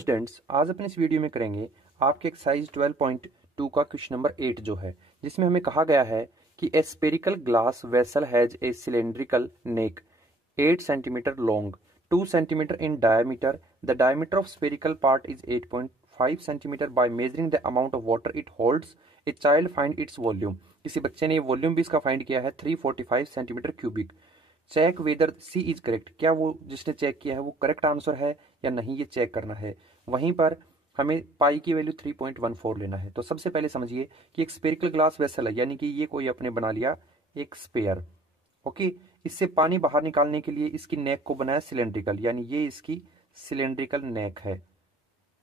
Students, आज अपने इस वीडियो में करेंगे आपके एक्सरसाइज 12.2 का क्वेश्चन नंबर 8 जो है, जिसमें हमें कहा गया है कि a spherical glass vessel has a cylindrical neck 8 centimetre long 2 centimetre in diameter. The diameter of spherical part is 8.5 centimetre. By measuring the amount of water it holds a child find its volume. किसी बच्चे ने ये volume भी इसका find किया है 345 centimetre cubic. Check whether C is correct. क्या वो जिसने चेक किया है वो करेक्ट आंसर है या नहीं, ये चेक करना है. वहीं पर हमें पाई की वैल्यू 3.14 लेना है. तो सबसे पहले समझिए कि एक स्पेरिकल ग्लास वेसल है, यानी कि ये कोई अपने बना लिया एक स्पेयर. ओके, इससे पानी बाहर निकालने के लिए इसकी नेक को बनाया सिलेंड्रिकल, यानी ये इसकी सिलेंड्रिकल नेक है.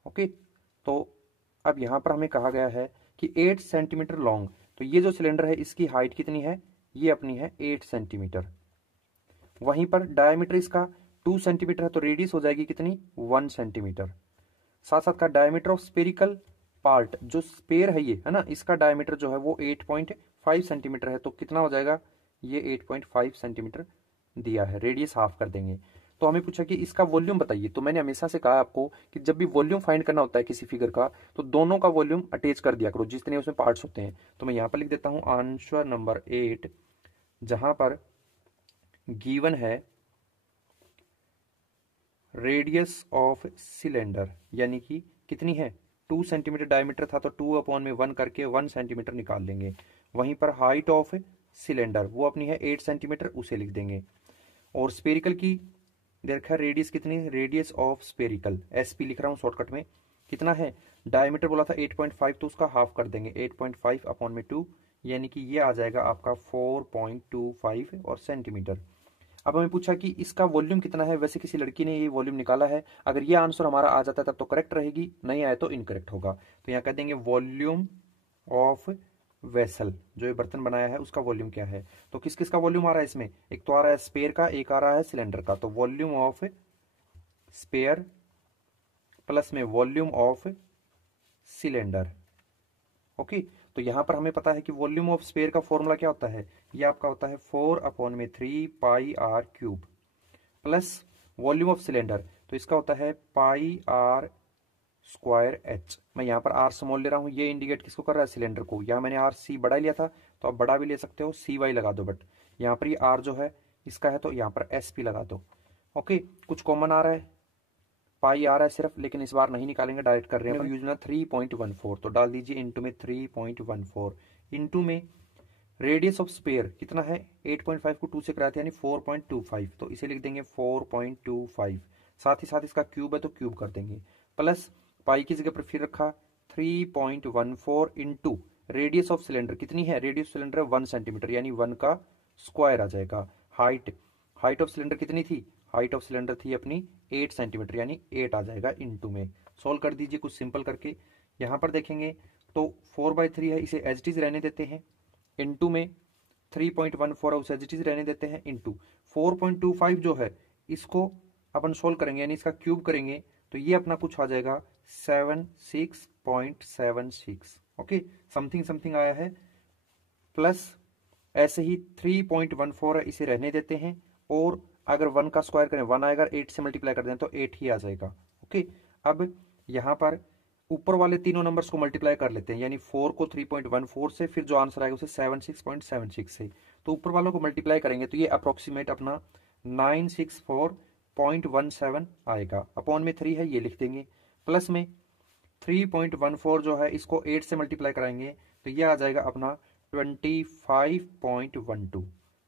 ओके, तो अब यहां पर हमें कहा गया है कि 8 सेंटीमीटर लॉन्ग. तो ये जो सिलेंडर है इसकी हाइट कितनी है, ये अपनी है 8 सेंटीमीटर. वहीं पर डायमीटर इसका 2 सेंटीमीटर है, तो रेडियस हो जाएगी कितनी, 1 सेंटीमीटर. साथ साथ का डायमीटर ऑफ स्पेरिकल पार्ट, जो स्पेयर है ये है ना, इसका डायमीटर जो है वो 8.5 सेंटीमीटर है. तो कितना हो जाएगा, ये 8.5 सेंटीमीटर दिया है. रेडियस हाफ कर देंगे. तो हमें पूछा कि इसका वॉल्यूम बताइए. तो मैंने हमेशा से कहा आपको कि जब भी वॉल्यूम फाइंड करना होता है किसी फिगर का, तो दोनों का वॉल्यूम अटैच कर दिया करो जितने उसमें पार्ट्स होते हैं. तो मैं यहां पर लिख देता हूं आंसर नंबर 8, जहां पर गिवन है रेडियस ऑफ सिलेंडर, यानी कि कितनी है, 2 सेंटीमीटर डायमीटर था तो 2 अपॉन में 1 करके 1 सेंटीमीटर निकाल लेंगे. वहीं पर हाइट ऑफ सिलेंडर वो अपनी है 8 सेंटीमीटर, उसे लिख देंगे. और स्पेरिकल की देखा रेडियस कितनी है, रेडियस ऑफ स्पेरिकल एसपी लिख रहा हूं शॉर्टकट में. कितना है, डायमीटर बोला था 8.5, तो उसका हाफ कर देंगे 8.5 अपॉन में 2, यानी कि ये आ जाएगा आपका 4.25 और सेंटीमीटर. अब हमें पूछा कि इसका वॉल्यूम कितना है. वैसे किसी लड़की ने ये वॉल्यूम निकाला है. अगर ये आंसर हमारा आ जाता है तब तो करेक्ट रहेगी, नहीं आए तो इनकरेक्ट होगा. तो यहाँ कह देंगे वॉल्यूम ऑफ वेसल, जो ये बर्तन बनाया है उसका वॉल्यूम क्या है. तो किस किस का वॉल्यूम आ रहा है इसमें, एक तो आ रहा है स्पेयर का, एक आ रहा है सिलेंडर का. तो वॉल्यूम ऑफ स्पेयर प्लस में वॉल्यूम ऑफ सिलेंडर. ओके, तो यहां पर हमें पता है कि वॉल्यूम ऑफ स्पेयर का फॉर्मूला क्या होता है, ये आपका होता है 4 अपॉन में 3 pi r cube plus volume of cylinder, तो इसका होता है पाई आर स्क्वायर एच. मैं यहाँ पर आर स्मॉल ले रहा हूँ, ये इंडिकेट किसको कर रहा है, सिलेंडर को. यहाँ मैंने आर सी बड़ा लिया था, तो आप बड़ा भी ले सकते हो, सी वाई लगा दो, बट यहाँ पर ये आर जो है इसका है तो यहाँ पर एस पी लगा दो. ओके, कुछ कॉमन आ रहा है, पाई आ रहा है सिर्फ, लेकिन इस बार नहीं निकालेंगे, डायरेक्ट कर रहे हैं यूज ना 3.14. तो डाल दीजिए इनटू में 3.14 इनटू में रेडियस ऑफ स्पेयर कितना है, 8.5 को 2 से कराते हैं यानी 4.25, तो इसे लिख देंगे 4.25. साथ ही साथ इसका क्यूब है तो क्यूब कर देंगे, प्लस पाई की जगह पर फिर रखा 3.14 इनटू रेडियस ऑफ सिलेंडर कितनी है, रेडियस सिलेंडर 1 सेंटीमीटर, यानी 1 का स्क्वायर आ जाएगा. हाइट ऑफ सिलेंडर कितनी थी, हाइट ऑफ सिलेंडर थी अपनी 8 सेंटीमीटर, यानी 8 आ जाएगा इनटू में. सॉल्व कर दीजिए कुछ सिंपल करके. यहां पर देखेंगे तो 4/3 है, इसे एज इट इज रहने देते हैं. इनटू में 3.14 है, उसे एज इट इज रहने देते हैं. इनटू 4.25 जो है इसको अपन सोल्व करेंगे, यानी इसका क्यूब करेंगे, तो ये अपना कुछ आ जाएगा 76.76. ओके, समथिंग समथिंग आया है. प्लस ऐसे ही 3.14 है, इसे रहने देते हैं. और अगर 1 का स्क्वायर करें 1 आएगा, 8 से मल्टीप्लाई कर दें तो 8 ही आ जाएगा. ओके, अब यहां पर ऊपर वाले तीनों नंबर्स को मल्टीप्लाई कर लेते हैं, यानी 4 को 3.14 से, फिर जो आंसर आएगा उसे 76.76 से. तो ऊपर वालों को मल्टीप्लाई करेंगे तो ये अप्रोक्सीमेट अपना 964.17 आएगा. अपॉन में 3 है, ये लिख देंगे. प्लस में 3.14 जो है इसको 8 से मल्टीप्लाई कराएंगे तो ये आ जाएगा अपना 25.12.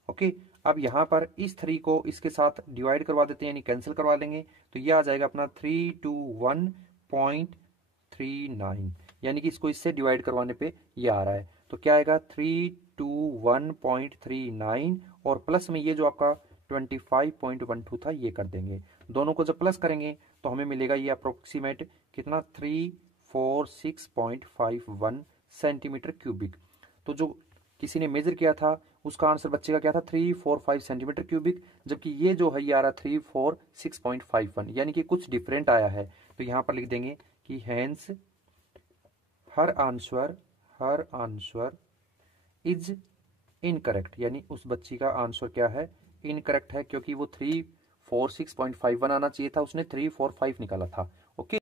ओके, अब यहां पर इस 3 को इसके साथ डिवाइड करवा देते हैं, यानी कैंसिल करवा देंगे, तो ये आ जाएगा अपना 321.39, यानी कि इसको इससे डिवाइड करवाने पे ये आ रहा है. तो क्या आएगा 321.39 और प्लस में ये जो आपका 25.12 था ये कर देंगे. दोनों को जब प्लस करेंगे तो हमें मिलेगा ये अप्रोक्सीमेट कितना 346.51 सेंटीमीटर क्यूबिक. तो जो किसी ने मेजर किया था उसका आंसर बच्चे का क्या था 345 सेंटीमीटर क्यूबिक, जबकि ये जो है ये आ रहा 346.51, यानी कि कुछ डिफरेंट आया है. तो यहां पर लिख देंगे कि hence her answer is incorrect, यानी उस बच्ची का आंसर क्या है, इनकरेक्ट है, क्योंकि वो 346.51 आना चाहिए था, उसने 345 निकाला था. ओके.